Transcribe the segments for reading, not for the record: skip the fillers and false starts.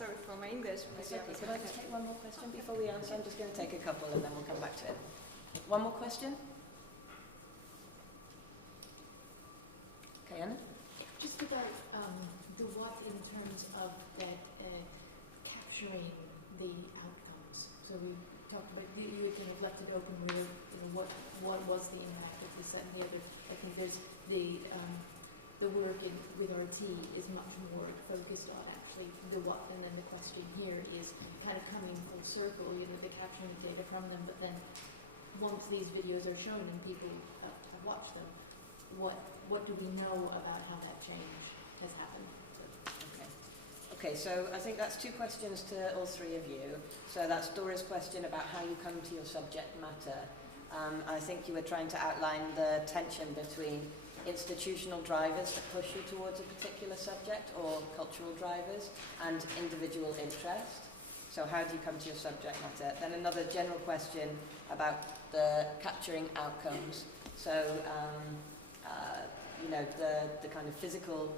sorry for my English. That's okay. Could I just take one more question before we answer? I'm just going to take a couple and then we'll come back to it. One more question? Okay, Anna? Just about the what in terms of that capturing the outcomes. So we talked about you kind of left it open with what was the impact of this and the other. I think there's the work with RT is much more focused on actually the what, and then the question here is kind of coming full circle. The capturing of data from them, but then once these videos are shown and people have watched them, what do we know about how that change has happened? Okay, so I think that's two questions to all three of you. So that's Dora's question about how you come to your subject matter. I think you were trying to outline the tension between institutional drivers that push you towards a particular subject or cultural drivers and individual interest. So how do you come to your subject matter? Then another general question about the capturing outcomes. So, the kind of physical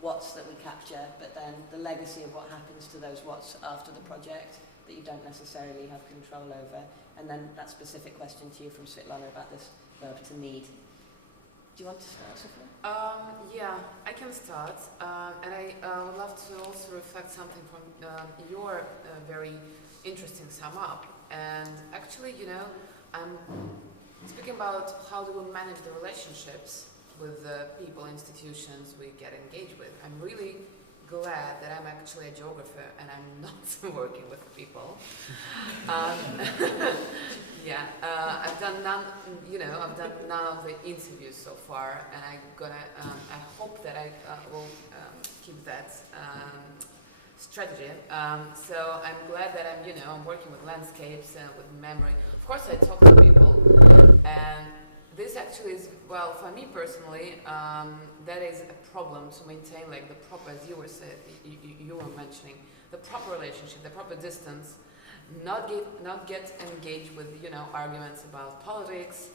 what's that we capture, but then the legacy of what happens to those what's after the project that you don't necessarily have control over. And then that specific question to you from Svetlana about this verb to need. Do you want to start, Sophia? Yeah, I can start. And I would love to also reflect something from your very interesting sum up. And actually, I'm speaking about how do we manage the relationships with the people, institutions we get engaged with. I'm really glad that I'm actually a geographer and I'm not working with people. Yeah, I've done none. I've done none of the interviews so far, and I hope that I will keep that strategy. So I'm glad that I'm working with landscapes and with memory. Of course, I talk to people, and this actually is, well, for me personally, that is a problem to maintain, like the proper, as you were mentioning, the proper relationship, the proper distance, not get engaged with arguments about politics,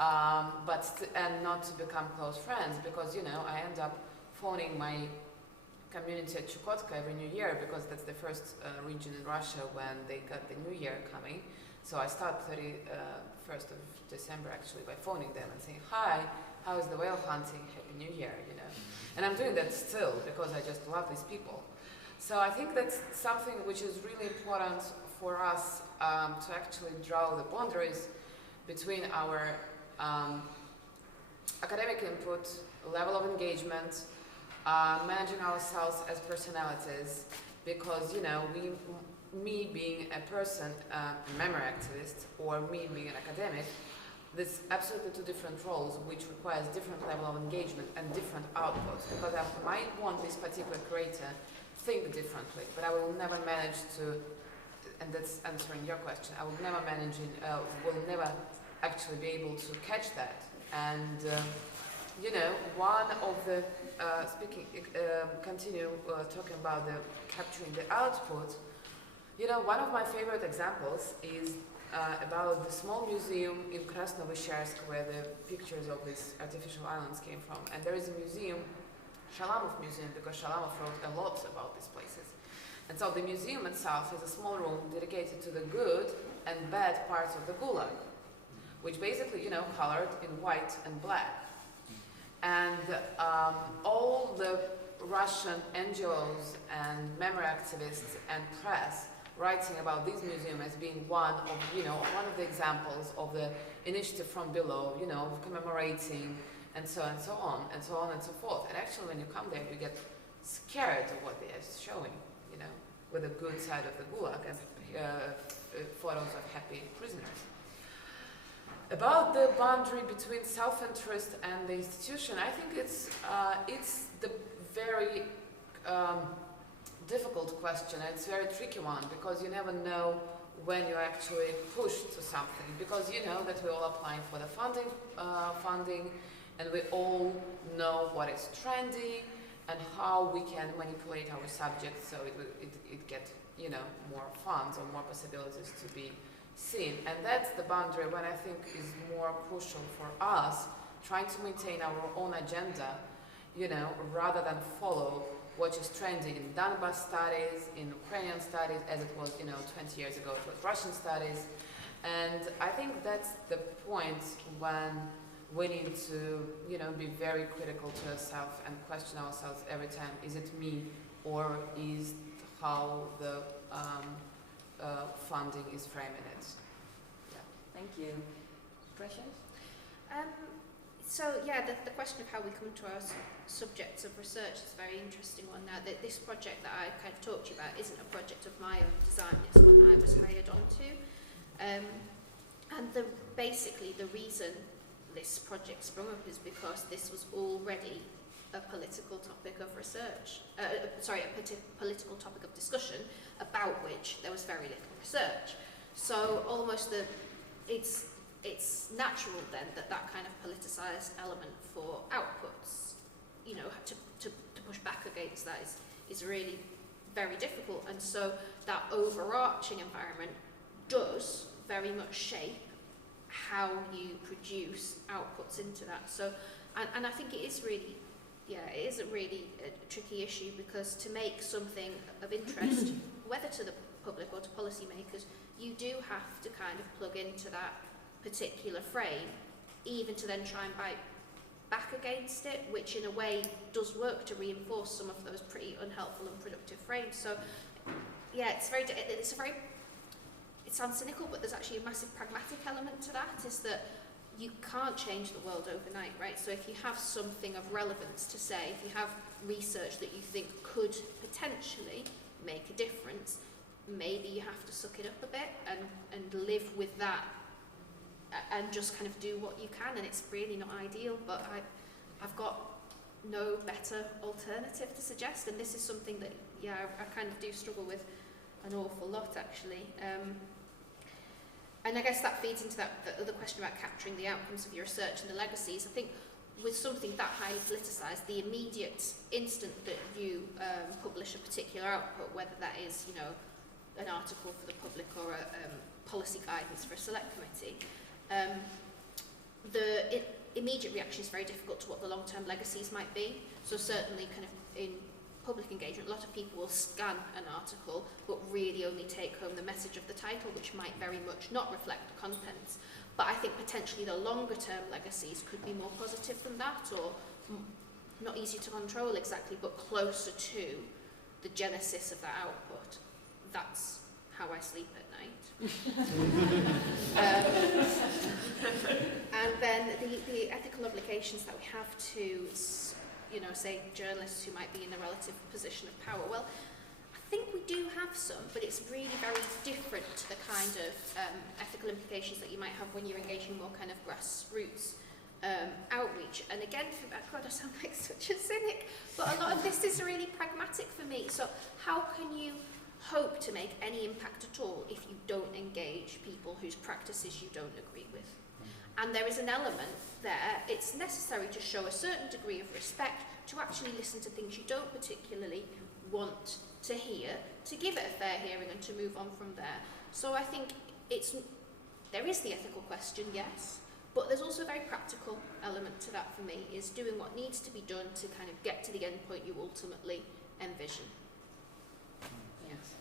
and not to become close friends, because I end up phoning my community at Chukotka every New Year, because that's the first region in Russia when they got the New Year coming. So I start 31st of December actually by phoning them and saying, hi, how is the whale hunting? Happy New Year, And I'm doing that still because I just love these people. So I think that's something which is really important for us to actually draw the boundaries between our academic input, level of engagement, managing ourselves as personalities, because me being a person, a memory activist, or me being an academic, there's absolutely two different roles which requires different level of engagement and different outputs, because I might want this particular creator think differently, but I will never manage to, and that's answering your question, I will never manage it, will never actually be able to catch that. And one of the, continue talking about the capturing the output, one of my favorite examples is about the small museum in Krasnovychersk where the pictures of these artificial islands came from. And there is a museum, Shalamov Museum, because Shalamov wrote a lot about these places. And so the museum itself is a small room dedicated to the good and bad parts of the Gulag, which basically, colored in white and black. And all the Russian NGOs and memory activists and press writing about this museum as being one of the examples of the initiative from below, commemorating and so on and so on and so on and so forth. And actually, when you come there, you get scared of what they are showing, with the good side of the Gulag and photos of happy prisoners. About the boundary between self-interest and the institution, I think it's the very difficult question. It's a very tricky one because you never know when you actually push to something, because you know that we're all applying for the funding, and we all know what is trendy and how we can manipulate our subjects so it gets more funds or more possibilities to be seen. And that's the boundary when I think is more crucial for us, trying to maintain our own agenda, rather than follow what is trending in Donbass studies, in Ukrainian studies, as it was, 20 years ago it was Russian studies. And I think that's the point when we need to, be very critical to ourselves and question ourselves every time, is it me or is how the funding is framing it? Yeah. Thank you. Precious? So yeah, the question of how we come to our subjects of research is a very interesting one. Now, this project that I kind of talked to you about isn't a project of my own design, it's one that I was hired onto. And basically the reason this project sprung up is because this was already a political topic of research, political topic of discussion about which there was very little research. So almost it's natural then that kind of politicised element for outputs, to push back against that is really very difficult. And so that overarching environment does very much shape how you produce outputs into that. So, and I think it is really, it is a really tricky issue, because to make something of interest, whether to the public or to policymakers, you do have to kind of plug into that particular frame, even to then try and bite back against it, which in a way does work to reinforce some of those pretty unhelpful and productive frames. So yeah, it sounds cynical, but there's actually a massive pragmatic element to that, is that you can't change the world overnight, right? So if you have something of relevance to say, if you have research that you think could potentially make a difference, maybe you have to suck it up a bit and live with that and just kind of do what you can. And it's really not ideal, but I've got no better alternative to suggest, and this is something that I kind of do struggle with an awful lot, actually. And I guess that feeds into the other question about capturing the outcomes of your research and the legacies. I think with something that highly politicised, the immediate instant that you publish a particular output, whether that is, an article for the public or a policy guidance for a select committee, the immediate reaction is very difficult to what the long-term legacies might be. So certainly kind of in public engagement, a lot of people will scan an article but really only take home the message of the title, which might very much not reflect the contents. But I think potentially the longer term legacies could be more positive than that, or not easy to control exactly, but closer to the genesis of that output. That's how I sleep at night. And then the ethical obligations that we have to, say journalists who might be in a relative position of power. Well, I think we do have some, but it's really very different to the kind of ethical implications that you might have when you're engaging more kind of grassroots outreach. And again, God, I sound like such a cynic, but a lot of this is really pragmatic for me. So how can you hope to make any impact at all if you don't engage people whose practices you don't agree with? And there is an element there, it's necessary to show a certain degree of respect, to actually listen to things you don't particularly want to hear, to give it a fair hearing and to move on from there. So I think there is the ethical question, yes, but there's also a very practical element to that for me, is doing what needs to be done to kind of get to the end point you ultimately envision. Yes.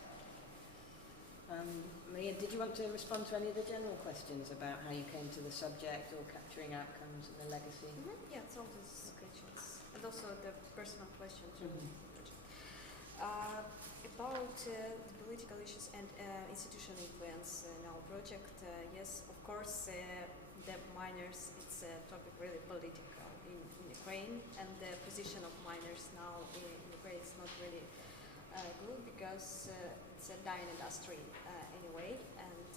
Maria, did you want to respond to any of the general questions about how you came to the subject or capturing outcomes and the legacy? Mm-hmm. Yeah, it's all those questions. And also the personal questions. About the political issues and institutional influence in our project, yes, of course, the minors, it's a topic really political in Ukraine, and the position of minors now in Ukraine is not really good, because it's a dying industry anyway. And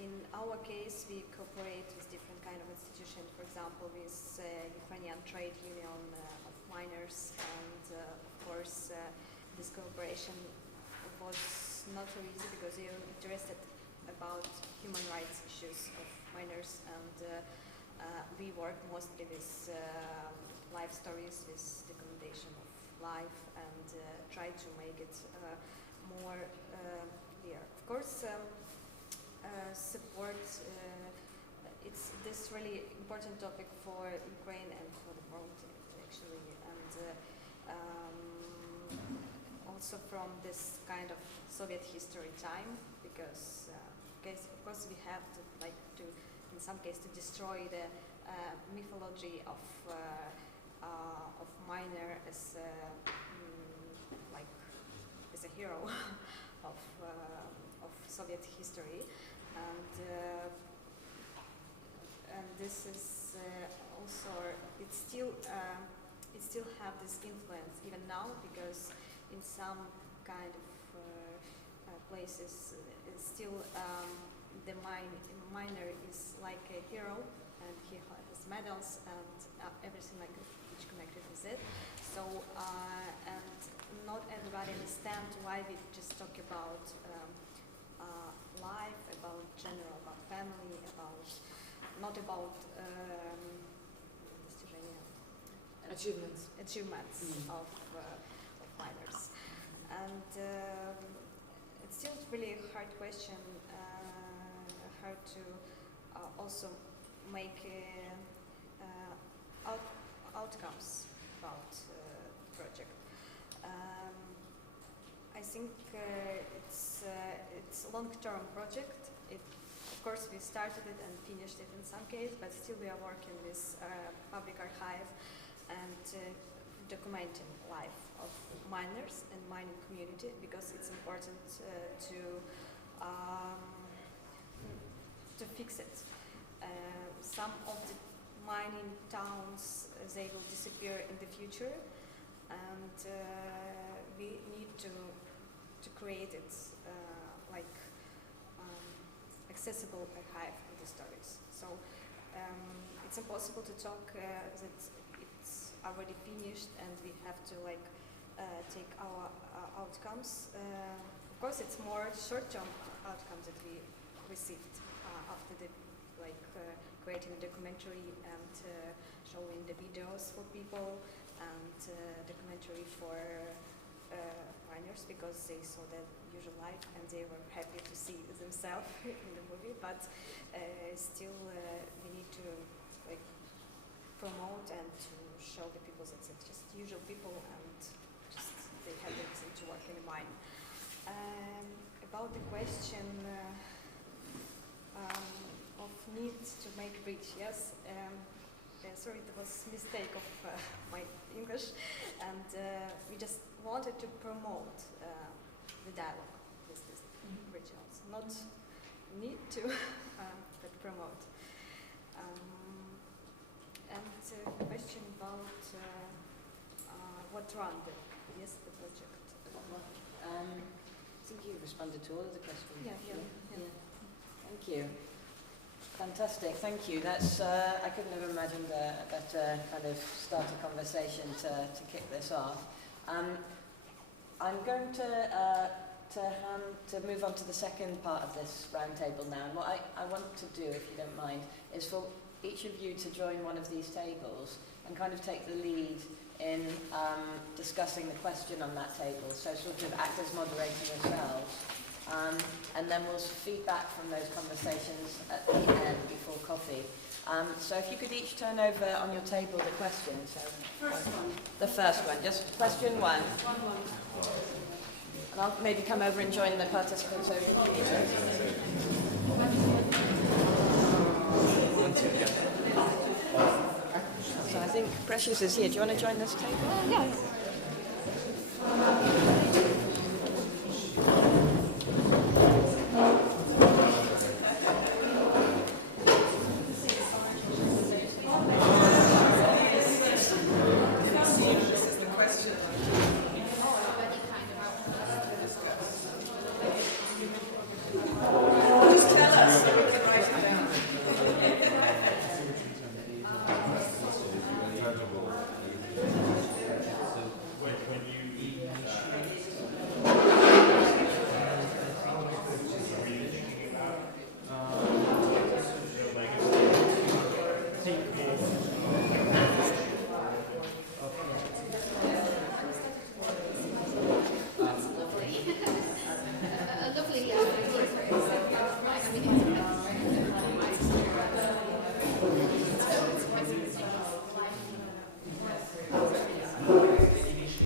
in our case, we cooperate with different kind of institutions, for example, with Ukrainian trade union of minors, and of course this cooperation was not so easy because they are interested about human rights issues of minors, and we work mostly with life stories, with documentation of life, and try to make it more clear. Of course, support, it's this really important topic for Ukraine and for the world, actually, and also from this kind of Soviet history time, because of course we have to in some case to destroy the mythology of Miner as as a hero of Soviet history, and this is also it still have this influence even now, because in some kind of places still the miner is like a hero, and he has medals and everything like which connected with it. So and not everybody understands why we just talk about life, about general, about family, not about achievements of miners. And it's still really a hard question, how to also make outcomes about the project. I think it's a long-term project. Of course, we started it and finished it in some case, but still we are working with public archive and documenting life of miners and mining community, because it's important to fix it. Some of the mining towns, they will disappear in the future, and we need to create it accessible archive of the stories. So it's impossible to talk that it's already finished and we have to take our outcomes. Of course, it's more short-term outcomes that we received after the creating a documentary and showing the videos for people, and documentary for miners, because they saw their usual life and they were happy to see themselves in the movie. But still, we need to promote and to show the people that it's just usual people and just they have the reason to work in a mine. About the question of need to make bridge, yes. Sorry, there was a mistake of my English, and we just wanted to promote the dialogue with these rituals, not need to, but promote. And the question about what Roundtable, yes, the project. I think you responded to all of the questions. Yeah. Thank you. Fantastic, thank you. That's I couldn't have imagined a better kind of start a conversation to kick this off. I'm going to move on to the second part of this roundtable now. And what I want to do, if you don't mind, is for each of you to join one of these tables and kind of take the lead in discussing the question on that table. So sort of act as moderator yourselves. And then we'll feedback from those conversations at the end before coffee. So if you could each turn over on your table the question. So First one. the first one, just question one. And I'll maybe come over and join the participants over here. So I think Precious is here. Do you want to join this table? Yeah.